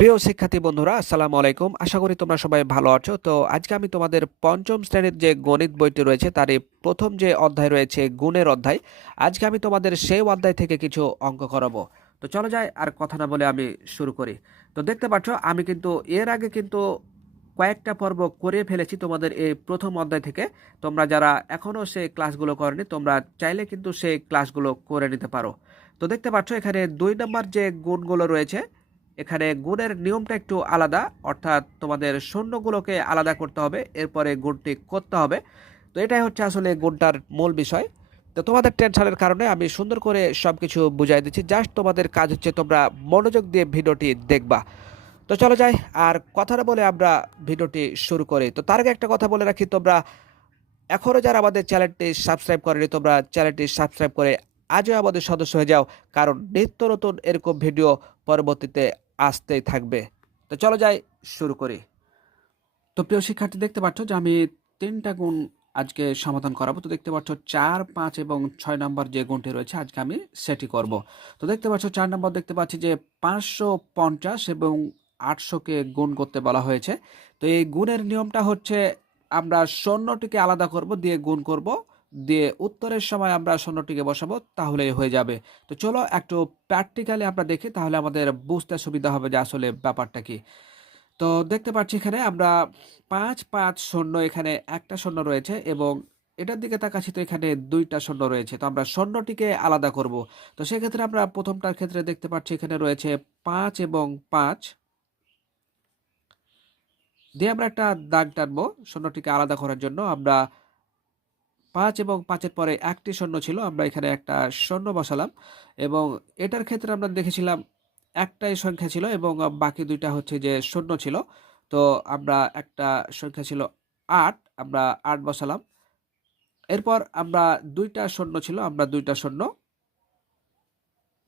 প্রিয় শিক্ষার্থী বন্ধুরা, আসসালামু আলাইকুম। আশা করি তোমরা সবাই ভালো আছো। তো আজকে আমি তোমাদের পঞ্চম শ্রেণীর যে গণিত বইটি রয়েছে তারই প্রথম যে অধ্যায় রয়েছে গুণের অধ্যায়, আজকে আমি তোমাদের সেই অধ্যায় থেকে কিছু অঙ্ক করাবো। তো চলো যাই, আর কথা না বলে আমি শুরু করি। তো দেখতে পাচ্ছ আমি কিন্তু এর আগে কিন্তু কয়েকটা পর্ব করে ফেলেছি তোমাদের এই প্রথম অধ্যায় থেকে। তোমরা যারা এখনও সেই ক্লাসগুলো করনি তোমরা চাইলে কিন্তু সেই ক্লাসগুলো করে নিতে পারো। তো দেখতে পাচ্ছ এখানে 2 নম্বর যে গুণগুলো রয়েছে, এখানে গুণের নিয়মটা একটু আলাদা, অর্থাৎ তোমাদের শূন্যগুলোকে আলাদা করতে হবে, এরপরে গুণটি করতে হবে। তো এটাই হচ্ছে আসলে গুণটার মূল বিষয়। তো তোমাদের টেনশনের কারণে আমি সুন্দর করে সব কিছু বুঝাই দিচ্ছি, জাস্ট তোমাদের কাজ হচ্ছে তোমরা মনোযোগ দিয়ে ভিডিওটি দেখবা। তো চলো যাই, আর কথাটা বলে আমরা ভিডিওটি শুরু করি। তো তার আগে একটা কথা বলে রাখি, তোমরা এখনও যারা আমাদের চ্যানেলটি সাবস্ক্রাইব করেনি তোমরা চ্যানেলটি সাবস্ক্রাইব করে আজও আমাদের সদস্য হয়ে যাও, কারণ নিত্য নতুন এরকম ভিডিও পরবর্তীতে আসতেই থাকবে। তো চলো যাই, শুরু করি। তো প্রিয় শিক্ষার্থী, দেখতে পাচ্ছ যে আমি 3টা গুণ আজকে সমাধান করাবো। তো দেখতে পাচ্ছ 4, 5 এবং 6 নম্বর যে গুণটি রয়েছে আজকে আমি সেটি করব। তো দেখতে পাচ্ছ 4 নম্বর দেখতে পাচ্ছি যে 550 এবং 800কে গুণ করতে বলা হয়েছে। তো এই গুণের নিয়মটা হচ্ছে আমরা শূন্যটিকে আলাদা করব, দিয়ে গুণ করব, দিয়ে উত্তরের সময় আমরা শূন্যটিকে বসাবো, তাহলেই হয়ে যাবে। তো চলো একটু প্র্যাকটিক্যালি আমরা দেখি, তাহলে আমাদের বুঝতে সুবিধা হবে যে আসলে ব্যাপারটা কি। তো দেখতে পাচ্ছি এখানে আমরা 5, 5, 0, এখানে একটা শূন্য রয়েছে এবং এটার দিকে তাকাচ্ছি তো এখানে 2টা শূন্য রয়েছে। তো আমরা শূন্যটিকে আলাদা করব। তো সেক্ষেত্রে আমরা প্রথমটার ক্ষেত্রে দেখতে পাচ্ছি এখানে রয়েছে 5 এবং 5 দিয়ে আমরা একটা দাগ টানবো শূন্যটিকে আলাদা করার জন্য। আমরা 5 এবং 5-এর পরে একটি শূন্য ছিল, আমরা এখানে একটা শূন্য বসালাম। এবং এটার ক্ষেত্রে আমরা দেখেছিলাম একটাই সংখ্যা ছিল এবং বাকি 2টা হচ্ছে যে শূন্য ছিল। তো আমরা একটা সংখ্যা ছিল 8, আমরা 8 বসালাম। এরপর আমরা 2টা শূন্য ছিল, আমরা 2টা শূন্য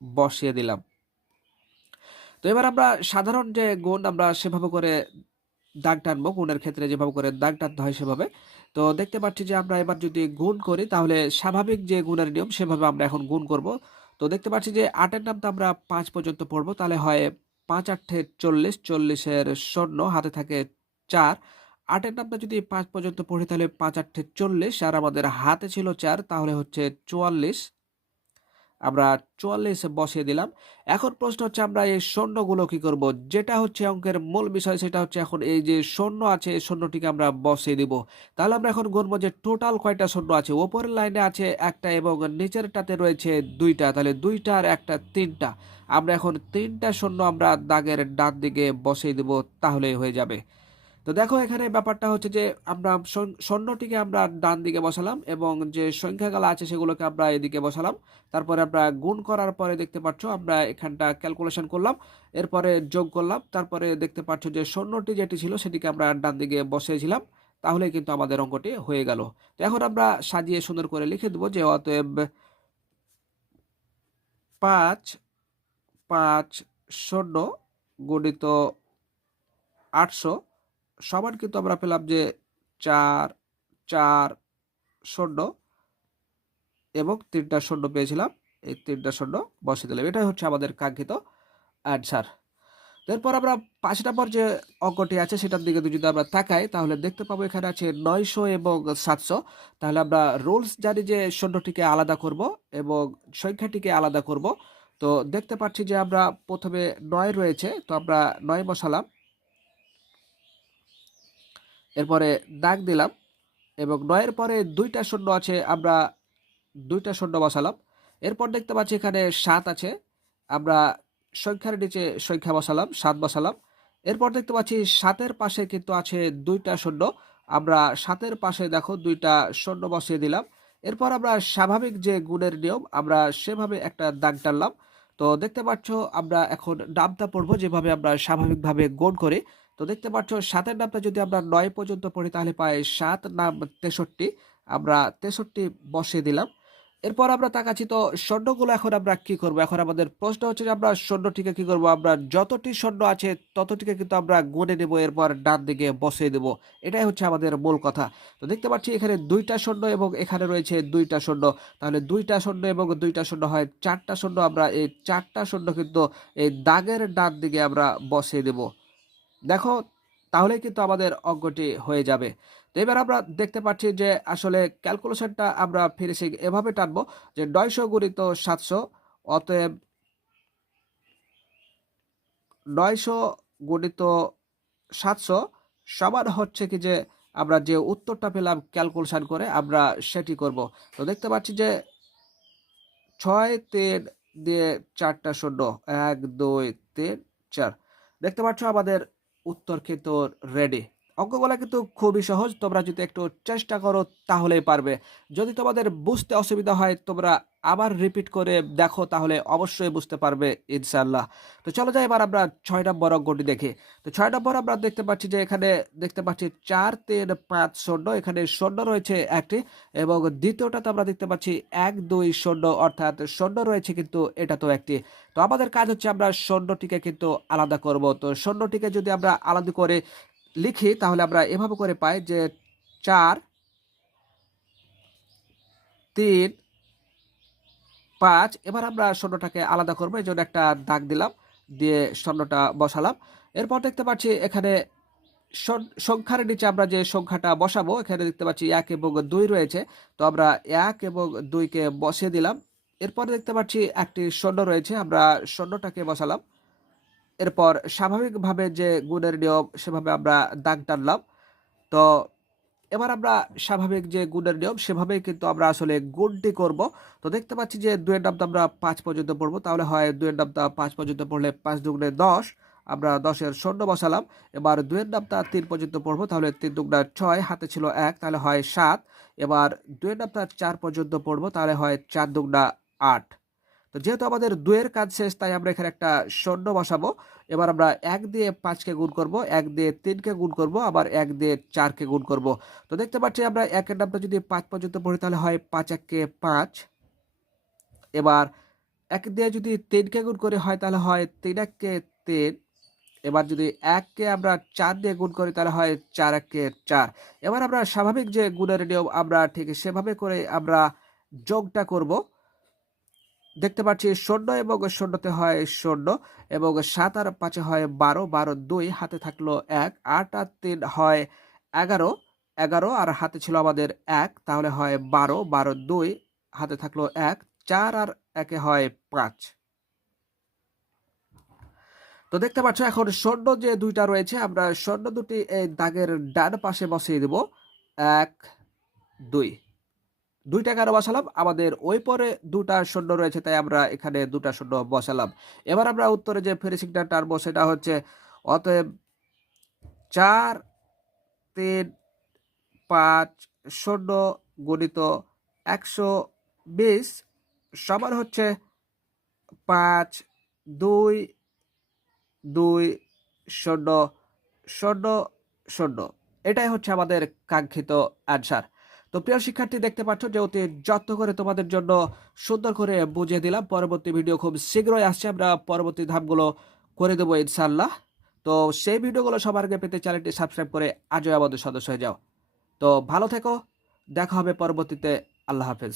বসিয়ে দিলাম। তো এবার আমরা সাধারণ যে গুণ আমরা সেভাবে করে দাগ টানবো, গুণের ক্ষেত্রে যেভাবে করে দাগ টানতে হয় সেভাবে। তো দেখতে পাচ্ছি যে আমরা এবার যদি গুণ করি তাহলে স্বাভাবিক যে গুণের নিয়ম সেভাবে আমরা এখন গুণ করব। তো দেখতে পাচ্ছি যে 8-এর নামটা আমরা 5 পর্যন্ত পড়বো, তাহলে হয় 5 × 8 = 40, 40-এর শূন্য হাতে থাকে 4। 8-এর নামটা যদি 5 পর্যন্ত পড়ি তাহলে 5 × 8 = 40, আর আমাদের হাতে ছিল 4, তাহলে হচ্ছে 44। আমরা 44 বসিয়ে দিলাম। এখন প্রশ্ন হচ্ছে আমরা এই শূন্যগুলো কি করব? যেটা হচ্ছে অঙ্কের মূল বিষয় সেটা হচ্ছে এখন এই যে শূন্য আছে এই শূন্যটিকে আমরা বসিয়ে দিব। তাহলে আমরা এখন গুনবো যে টোটাল কয়টা শূন্য আছে। উপরের লাইনে আছে একটা এবং নিচেরটাতে রয়েছে 2টা, তাহলে 2টা আর একটা 3টা। আমরা এখন 3টা শূন্য আমরা দাগের ডান দিকে বসিয়ে দিব, তাহলেই হয়ে যাবে। তো দেখো এখানে ব্যাপারটা হচ্ছে যে আমরা শূন্যটিকে আমরা ডান দিকে বসালাম এবং যে সংখ্যাগুলো আছে সেগুলোকে আমরা এদিকে বসালাম। তারপরে আমরা গুণ করার পরে দেখতে পাচ্ছ আমরা এখানটা ক্যালকুলেশন করলাম, এরপরে যোগ করলাম, তারপরে দেখতে পাচ্ছ যে শূন্যটি যেটি ছিল সেটিকে আমরা ডান দিকে বসিয়েছিলাম, তাহলে কিন্তু আমাদের অঙ্কটি হয়ে গেল। তো এখন আমরা সাজিয়ে সুন্দর করে লিখে দেবো যে অতএব 5, 5, 0 গুণিত 800 সমান কিন্তু আমরা পেলাম যে 4, 4, 0 এবং 3টা শূন্য পেয়েছিলাম। এই 3টা শূন্য বসিয়ে দিলাম, এটাই হচ্ছে আমাদের কাঙ্ক্ষিত অ্যান্সার। এরপর আমরা 5 নম্বর যে অঙ্কটি আছে সেটার দিকে যদি আমরা তাকাই তাহলে দেখতে পাবো এখানে আছে 900 এবং 700। তাহলে আমরা রুলস জানি যে শূন্যটিকে আলাদা করব এবং সংখ্যাটিকে আলাদা করব। তো দেখতে পাচ্ছি যে আমরা প্রথমে 9 রয়েছে, তো আমরা 9 বসালাম, এরপরে দাগ দিলাম এবং 9-এর পরে 2টা শূন্য আছে, আমরা 2টা শূন্য বসালাম। এরপর দেখতে পাচ্ছি এখানে 7 আছে, আমরা সংখ্যার নিচে সংখ্যা বসালাম, 7 বসালাম। এরপর দেখতে পাচ্ছি 7-এর পাশে কিন্তু আছে 2টা শূন্য, আমরা 7-এর পাশে দেখো 2টা শূন্য বসিয়ে দিলাম। এরপর আমরা স্বাভাবিক যে গুণের নিয়ম আমরা সেভাবে একটা দাগ টানলাম। তো দেখতে পাচ্ছ আমরা এখন নামটা পড়বো যেভাবে আমরা স্বাভাবিকভাবে গুণ করি। তো দেখতে পাচ্ছ 7-এর নামটা যদি আমরা 9 পর্যন্ত পড়ি তাহলে পাই 7 নাম 63, আমরা 63 বসিয়ে দিলাম। এরপর আমরা তাকাচ্ছি তো স্বর্ণগুলো এখন আমরা কি করব? এখন আমাদের প্রশ্ন হচ্ছে যে আমরা স্বর্ণটিকে কি করব? আমরা যতটি স্বর্ণ আছে ততটিকে কিন্তু আমরা গুনে নেব, এরপর ডান দিকে বসিয়ে দেব। এটাই হচ্ছে আমাদের মূল কথা। তো দেখতে পাচ্ছি এখানে ২ টা স্বর্ণ এবং এখানে রয়েছে ২ টা স্বর্ণ। তাহলে ২ টা স্বর্ণ এবং ২ টা স্বর্ণ হয় ৪ টা স্বর্ণ। আমরা এই ৪ টা স্বর্ণ কিন্তু এই দাগের ডান দিকে আমরা বসিয়ে দেব। দেখো, তাহলেই কিন্তু আমাদের অঙ্কটি হয়ে যাবে। তো এবার আমরা দেখতে পাচ্ছি যে আসলে ক্যালকুলেশনটা আমরা ফিনিশিং এভাবে টানবো যে ৯০০ গুণিত ৭০০, অতএব ৯০০ গুণিত ৭০০ সমান হচ্ছে কি যে আমরা যে উত্তরটা পেলাম ক্যালকুলেশন করে আমরা সেটি করব। তো দেখতে পাচ্ছি যে ৬ ৩ দিয়ে ৪টা শূন্য, ১ ২ ৩ ৪। দেখতে পাচ্ছ আমাদের উত্তর কিন্তু রেডি। অঙ্কগুলা কিন্তু খুবই সহজ। তোমরা যদি একটু চেষ্টা করো তাহলেই পারবে। যদি তোমাদের বুঝতে অসুবিধা হয় তোমরা আবার রিপিট করে দেখো, তাহলে অবশ্যই বুঝতে পারবে ইনশাআল্লাহ। তো চলো যাই এবার আমরা ৬ নম্বর অঙ্কটি দেখি। তো ৬ নম্বর আমরা দেখতে পাচ্ছি যে এখানে দেখতে পাচ্ছি ৪ ৩ ৫ শূন্য, এখানে শূন্য রয়েছে একটি এবং দ্বিতীয়টাতে আমরা দেখতে পাচ্ছি ১ ২ শূন্য, অর্থাৎ শূন্য রয়েছে কিন্তু এটা তো একটি। তো আমাদের কাজ হচ্ছে আমরা শূন্যটিকে কিন্তু আলাদা করব। তো শূন্যটিকে যদি আমরা আলাদা করে লিখি তাহলে আমরা এভাবে করে পাই যে ৪ ৩ ৫। এবার আমরা শূন্যটাকে আলাদা করবো, এই জন্য একটা দাগ দিলাম, দিয়ে শূন্যটা বসালাম। এরপর দেখতে পাচ্ছি এখানে সংখ্যার নিচে আমরা যে সংখ্যাটা বসাবো, এখানে দেখতে পাচ্ছি ১ এবং ২ রয়েছে। তো আমরা ১ এবং ২ কে বসিয়ে দিলাম। এরপর দেখতে পাচ্ছি একটি শূন্য রয়েছে, আমরা শূন্যটাকে বসালাম। এরপর স্বাভাবিকভাবে যে গুণের নিয়ম সেভাবে আমরা দাগ টানলাম। তো এবার আমরা স্বাভাবিক যে গুণের নিয়ম সেভাবেই কিন্তু আমরা আসলে গুণটি করব। তো দেখতে পাচ্ছি যে ২ এর নামতা আমরা ৫ পর্যন্ত পড়বো, তাহলে হয় ২ এর নামতা ৫ পর্যন্ত পড়লে ৫ দুগুণে ১০, আমরা ১০ এর শূন্য বসালাম। এবার ২ এর নামতা ৩ পর্যন্ত পড়বো, তাহলে ৩ দুগুণা ৬, হাতে ছিল ১, তাহলে হয় ৭। এবার ২ এর নামতা ৪ পর্যন্ত পড়বো, তাহলে হয় ৪ দুগুণা ৮। তো যেহেতু আমাদের ২ এর কাজ শেষ তাই আমরা এখানে একটা শূন্য বসাবো। এবার আমরা ১ দিয়ে ৫ কে গুণ করব, ১ দিয়ে ৩ কে গুণ করব, আবার ১ দিয়ে ৪ কে গুণ করব। তো দেখতে পাচ্ছি আমরা ১ এর নামটা যদি ৫ পর্যন্ত পড়ি তাহলে হয় ৫ ১ কে ৫। এবার ১ দিয়ে যদি ৩ কে গুণ করি হয় তাহলে হয় ৩ ১ কে ৩। এবার যদি ১ কে আমরা ৪ দিয়ে গুণ করি তাহলে হয় ৪ ১ কে ৪। এবার আমরা স্বাভাবিক যে গুণের নিয়ম আমরা ঠিক সেভাবে করে আমরা যোগটা করব। দেখতে পাচ্ছি শূন্য এবং শূন্যতে হয় শূন্য এবং ৭ আর ৫ হয় ১২, ১২ ২, হাতে থাকলো ১, ৮ আর ৩ হয় ১১, ১১ আর হাতে ছিল আমাদের ১, তাহলে হয় ১২, ১২ ২, হাতে থাকলো ১, ৪ আর ১ হয় ৫। তো দেখতে পাচ্ছ এখন শূন্য যে দুইটা রয়েছে আমরা শূন্য দুটি এই দাগের ডান পাশে বসিয়ে দেব। ১ ২, ২টা কেন বসালাম? আমাদের ওই পরে ২টা শূন্য রয়েছে তাই আমরা এখানে ২টা শূন্য বসালাম। এবার আমরা উত্তরে যে ফিনিশিংটা টানবো সেটা হচ্ছে অতএব ৪ ৩ ৫ শূন্য গুণিত ১২০ সমান হচ্ছে ৫ ২ ২ শূন্য শূন্য শূন্য। এটাই হচ্ছে আমাদের কাঙ্ক্ষিত অ্যান্সার। তো প্রিয় শিক্ষার্থী, দেখতে পাচ্ছ যে অতি যত্ন করে তোমাদের জন্য সুন্দর করে বুঝিয়ে দিলাম। পরবর্তী ভিডিও খুব শীঘ্রই আসছে, আমরা পরবর্তী ধাপগুলো করে দেবো ইনশাআল্লাহ। তো সেই ভিডিওগুলো সবার আগে পেতে চ্যানেলটি সাবস্ক্রাইব করে আজই আমাদের সদস্য হয়ে যাও। তো ভালো থেকো, দেখা হবে পরবর্তীতে। আল্লাহ হাফেজ।